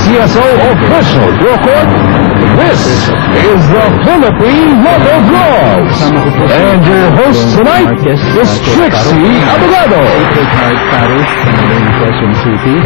PCSO official draw court. This is the Philippine Lotto Draws. And your host tonight is Trixie Abogado. Parish ng Quezon City,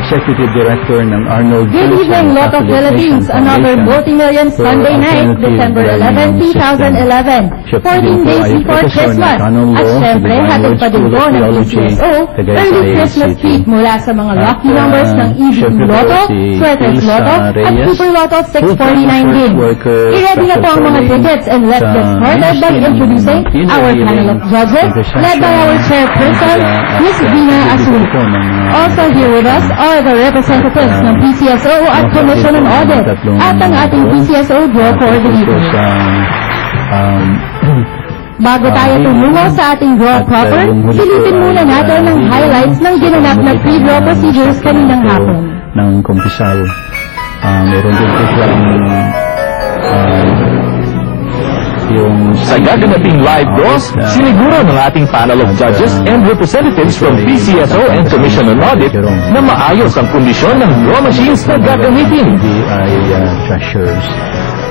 Executive Director ng Arnold. Good evening, Lotto Philippines. Another multi-million Sunday night, December 11, 2011. 14 days before Christmas. At syempre, hatid pa din po ng PCSO, early Christmas treat mula sa mga lucky numbers ng EBT Lotto, Sweaters Lotto, at Super Lotto 649 games. I-ready na po ang mga tickets and let's get started by introducing our panel of judges, led by our chairperson, Ms. Dina Asun. Also here with us are the representatives ng PCSO at Commission on Audit at ang ating PCSO Draw Coordinator. Bago tayo tumungo sa ating draw proper, silipin muna natin ang highlights ng ginanap na pre-draw procedures kaninang hapon. Ng kumpisal, meron din po siyang yung Sa gaganaping live draws, siniguro ng ating panel of judges and representatives from PCSO and Commission on Audit na maayos ang kondisyon ng draw machines na gagamitin. hindi ay treasures.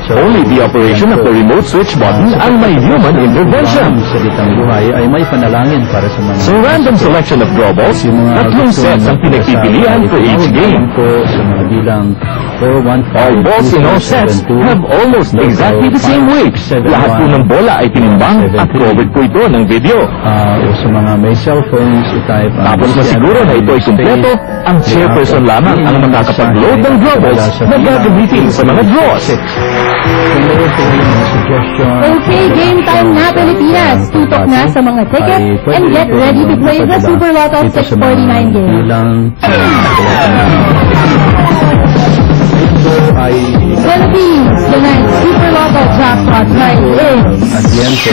Only the operation of the remote switch button ang may human intervention. Sa salitang buhay ay may panalangin para sa mga Sa random selection of draw balls, tatlong sets ang pinagpipilian for each game. Sa mga bilang 4, 1, 5, All balls in all sets have almost exactly the same weight. Lahat po ng bola ay tinimbang at covered po ito ng video. O sa mga may cellphones, i-type Tapos masiguro na ito ay kumpleto, ang chairperson lamang ang makakapag-load ng draw balls na gagamitin sa mga draws. Kung meron po yung mga suggestion, Okay, game time na Pilipinas. Tutok na sa mga tickets and get ready to play the Super Lotto 649 game. bilang ay Philippines, tonight's Super Lotto jackpot prize is at yente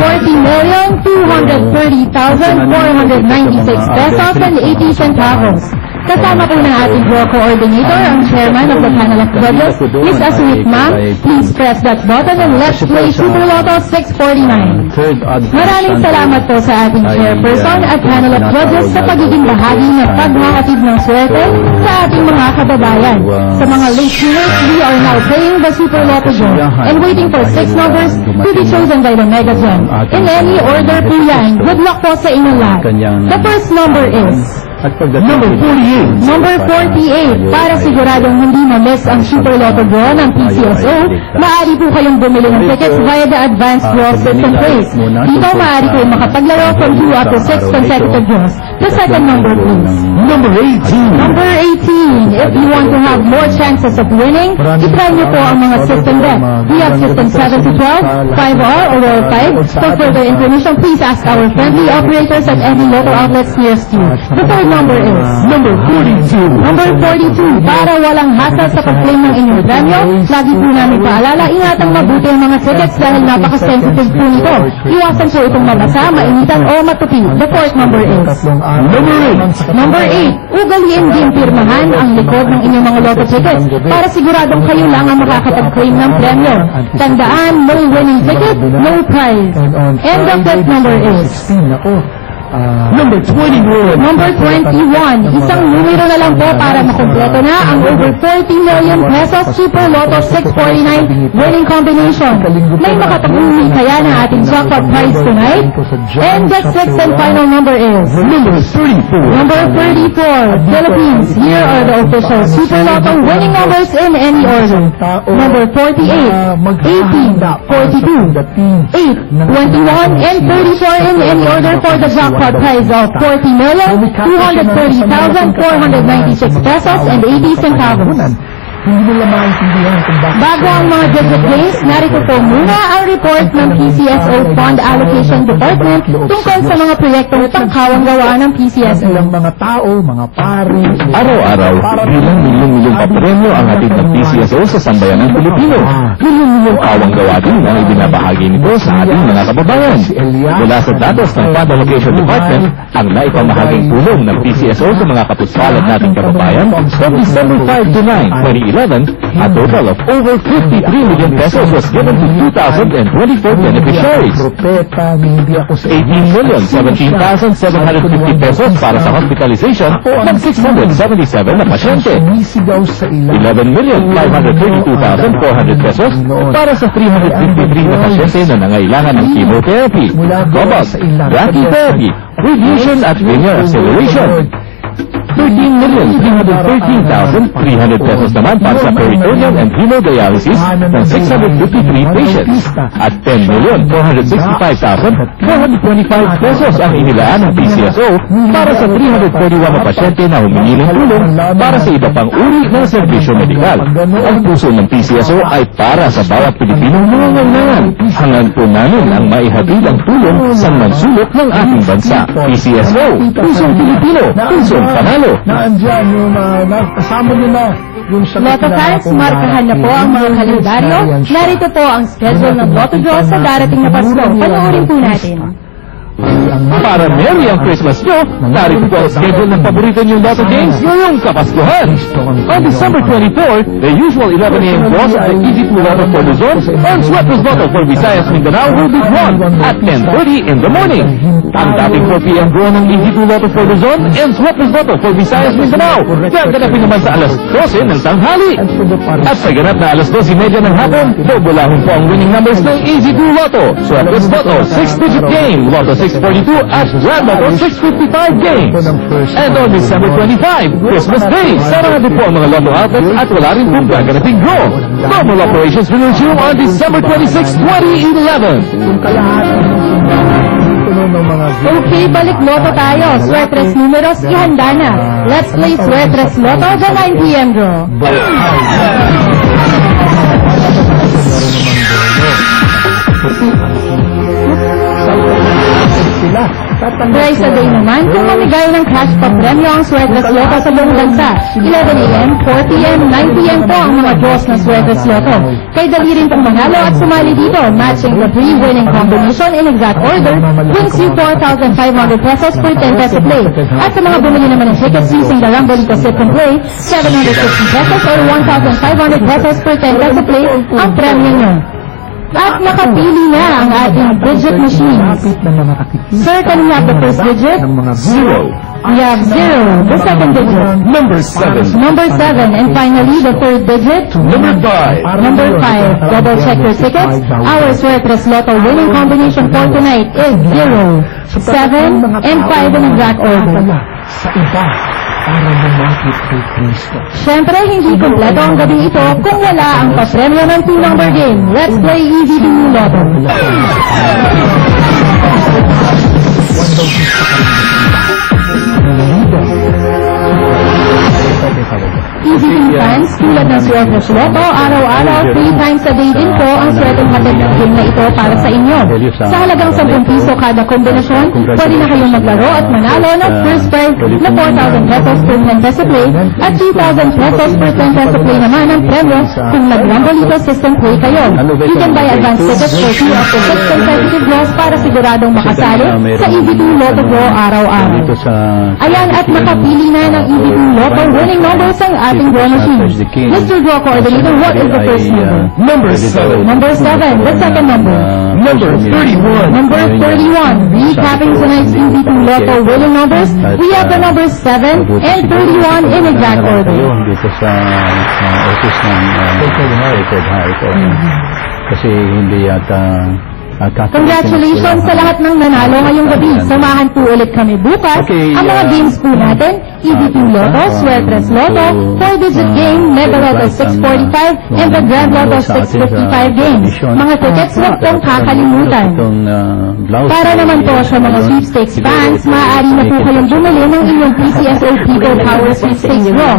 40,230,496 pesos and 80 centavos. Kasama po ng ating draw coordinator, ang chairman of the panel of judges, Ms. Asunit Ma'am. Please press that button and let's play Super Lotto 649. third odd Maraming salamat po sa ating chairperson at panel of judges sa pagiging bahagi ng paghahatid ng swerte sa ating mga kababayan. Sa mga late viewers, we are now playing the Super Lotto draw and waiting for 6 numbers to be chosen by the Mega Gem. In any order po yan. Good luck po sa inyong lahat. The first number is at pagdating Number 48. Number 48, para siguradong hindi ma-miss ang Super Lotto draw ng PCSO, maaari po kayong bumili ng tickets via the advanced draw system place. Dito maaari kayong makapaglaro from 2 up to 6 consecutive draws. The second number, please. Number 18. Number 18, if you want to have more chances of winning, itry niyo po ang mga system bet. We have system 7 to 12, 5R or roll 5. For further information, please ask our friendly operators at any local outlets nearest you. The third number is Number 42. Number 42, para walang hassle sa pag-claim ng inyong premyo, lagi po namin paalala, ingatang mabuti ang mga tickets dahil napaka-sensitive po nito. Iwasan po itong mabasa, mainitan o matupi. The fourth number is Number 8, ugaliin din pirmahan ang likod ng inyong mga lotto tickets para siguradong kayo lang ang makakapag-claim ng premyo. Tandaan, no winning ticket, no prize. And the fifth number is Number 21. Number 21, isang numero na lang po para makumpleto na ang over 40 million pesos Super Lotto 649 winning combination. May makapag-uwi kaya na ating jackpot prize tonight? And the sixth and final number is Number 34. Number 34, Philippines. Here are the official Super Lotto winning numbers in any order. Number 48, 18, 42, 8, 21, and 34 in any order for the jackpot prize of 40,230,496 pesos and 80 centavos. Hindi nila maintindihan kung bakit. Bago ang mga digit games, narito po muna ang report ng PCSO Fund Allocation Department tungkol sa mga proyektong pangkawang gawa ng PCSO. Ilang mga tao, mga pare, Araw-araw, bilang milyong-milyong papremyo ang hatid ng PCSO sa sambayan ng Pilipino. Milyong-milyong kawang gawa din ang ibinabahagi nito sa ating mga kababayan. Mula sa datos ng Fund Allocation Department, ang naipamahaging tulong ng PCSO sa mga kapuspalan nating kababayan from December 5 to 9, 2011, a total of over 53 million pesos was given to 2,024 beneficiaries. Propeta, hindi ako sa 18,017,750 pesos para sa hospitalization ng 677 na pasyente. Sumisigaw sa ilang 11,532,400 pesos para sa 353 na pasyente na nangailangan ng chemotherapy, cobalt, brachytherapy, radiation at linear acceleration. 13,313,300 pesos naman para sa peritoneal and hemodialysis ng 653 patients at 10,465,425 pesos ang inilaan ng PCSO para sa 341 na pasyente na humingi ng tulong para sa iba pang uri ng serbisyo medikal. Ang puso ng PCSO ay para sa bawat Pilipinong nangangailangan. Hangan po namin ang maihatid ang tulong sa mansulok ng ating bansa. PCSO, pusong Pilipino, pusong panalo. Naandyan yung kasama nyo na yung sa Lotto fans, markahan na po ang mga kalendaryo. Narito po ang schedule ng Lotto Draw sa darating na Pasko. Panoorin po natin. Para merry ang Christmas nyo, narito po ang schedule ng paborito niyong Lotto games ngayong Kapaskuhan. On December 24, the usual 11 a.m. draws of the Easy to Lotto for Luzon and Sweaters Lotto for Visayas Mindanao will be drawn at 10:30 in the morning. Ang dating 4 p.m. draw ng Easy to Lotto for Luzon and Sweaters Lotto for Visayas Mindanao gaganapin naman sa alas 12 ng tanghali. At sa ganap na alas 12:30 ng hapon, bubulahon po ang winning numbers ng Easy to Lotto, Sweaters Lotto, 6-digit game, Lotto 642 at Grand Lotto 655 games. And on December 25, Christmas Day, sarado po ang mga Lotto outlets at wala rin pong gaganaping draw. Normal operations will resume on December 26, 2011. Okay, balik Lotto tayo. Sweatres numeros, ihanda na. Let's play Sweatres Lotto, the 9 p.m. draw. Price a day naman kung mamigay ng cash pa premyo ang Sweatres Lotto sa buong bansa. 11 a.m., 4 p.m., 9 p.m. po ang mga draws ng Sweatres Lotto. Kay dali rin pong manalo at sumali dito, matching the pre-winning combination in exact order wins you 4,500 pesos per 10 peso play. At sa mga bumili naman ng tickets using the Rambolito Sip and Play, 750 pesos or 1,500 pesos per 10 peso play ang premyo nyo. At nakapili na ang ating digit machines. Sir, can we have the first digit? 0. We have 0. The second digit. Number 7. Number 7. And finally, the third digit. Number 5. Number 5. Double check your tickets. Our Sweatres Lotto winning combination for tonight is 0, 7, and 5 in exact order. sa iba para lumapit kay Kristo. Siyempre, hindi kompleto ang gabi ito kung wala ang papremyo ng 2-number game. Let's play Easy to Lotto. Easy to fans, tulad ng Sweatres Lotto, araw-araw, 3 times a day din po ang swerte hatid ng game na ito para sa inyo. Sa halagang 10 piso kada kombinasyon, pwede na kayong maglaro at manalo ng first prize na 4,000 pesos per 10 peso play at 3,000 pesos per 10 peso play naman ang premyo kung nag-Rambolito system play kayo. You can buy advance tickets for 2 of the 6 consecutive draws para siguradong makasali sa Easy to Lotto Draw araw-araw. Ayan, at nakapili na ng Easy to Lotto winning numbers ang ating draw machine. Mr. Draw Coordinator, what is the first number? Number 7. Number 7, the second number. Number 31. Number 31, recapping tonight's Easy to Lotto winning numbers, we have the numbers 7 and 31 in exact order. Dito sa office ng Sacred Heart. Kasi hindi yata Congratulations sa lahat ng nanalo ngayong gabi. Samahan po ulit kami bukas. Ang mga games po natin, Easy to Lotto, Sweatres Lotto, 4-digit game, Mega Lotto 645, and the Grand Lotto 655 games. Mga tickets, huwag pong kakalimutan. Para naman po sa mga sweepstakes fans, maaari na po kayong bumili ng inyong PCSO People Power Sweepstakes Draw.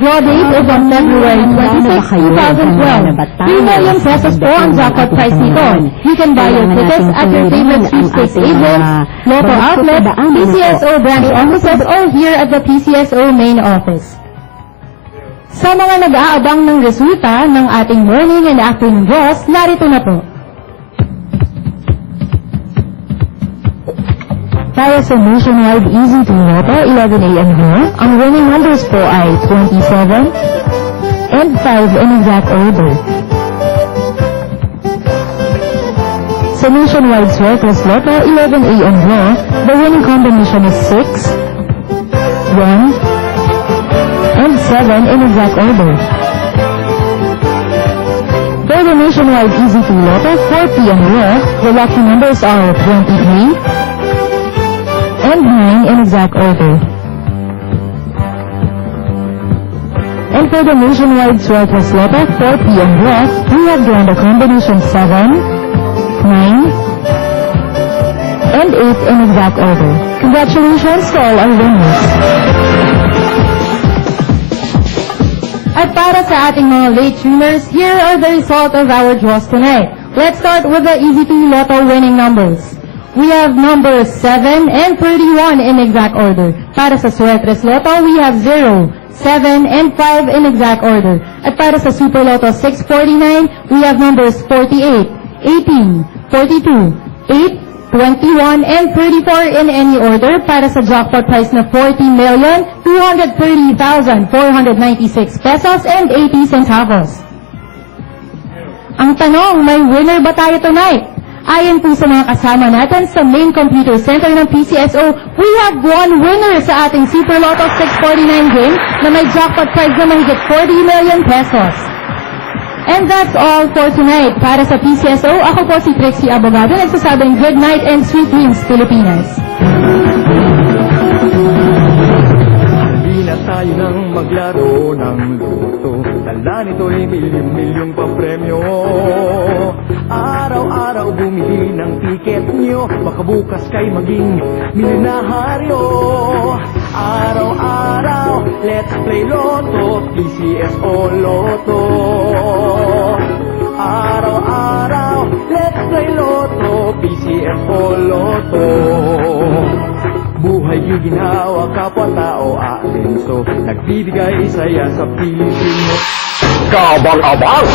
Draw date is on February 26, 2012. 3 million pesos po ang jackpot prize nito. You can buy your tickets at your favorite sweepstakes agents, local outlet, PCSO branch offices, or here at the PCSO main office. Sa mga nag-aabang ng resulta ng ating morning and afternoon draws, narito na po. Para sa nationwide Easy to Lotto 11 a.m. draw, ang winning numbers po ay 27, 18, and 5 in exact order. Sa Nationwide Swertres Lotto 11A and draw, the winning combination is 6, 1, and 7 in exact order. For the Nationwide Easy 2 Lotto 4P and draw, the lucky numbers are 23 and 9 in exact order. And for the Nationwide Swertres Lotto 4P and draw, we have drawn the combination 7, 9, and 8 in exact order. Congratulations to all our winners! At para sa ating mga late tuners, here are the result of our draws tonight. Let's start with the Easy 2 Lotto winning numbers. We have numbers 7 and 31 in exact order. Para sa Swertres Lotto, we have 0, 7, and 5 in exact order. At para sa Super Lotto 649, we have numbers 48, 18, 42, 8, 21, and 34 in any order para sa jackpot prize na 40,230,496 pesos and 80 centavos. Ang tanong, may winner ba tayo tonight? Ayon po sa mga kasama natin sa main computer center ng PCSO, we have one winner sa ating Super Lotto 649 game na may jackpot prize na mahigit 40 million pesos. And that's all for tonight. Para sa PCSO, ako po si Trixie Abogado, nagsasabing good night and sweet dreams, Pilipinas. Hindi na tayo nang maglaro ng luto. Tala nito'y milyong-milyong papremyo. Araw-araw bumili ng tiket nyo, baka bukas kay maging milyonaryo. Araw-araw, let's play Lotto, PCSO Lotto. Araw-araw, let's play Lotto, PCSO Lotto. Buhay giginawa, kapwa-tao aalinso, nagbibigay saya sa Pilipino. Kabang-abang!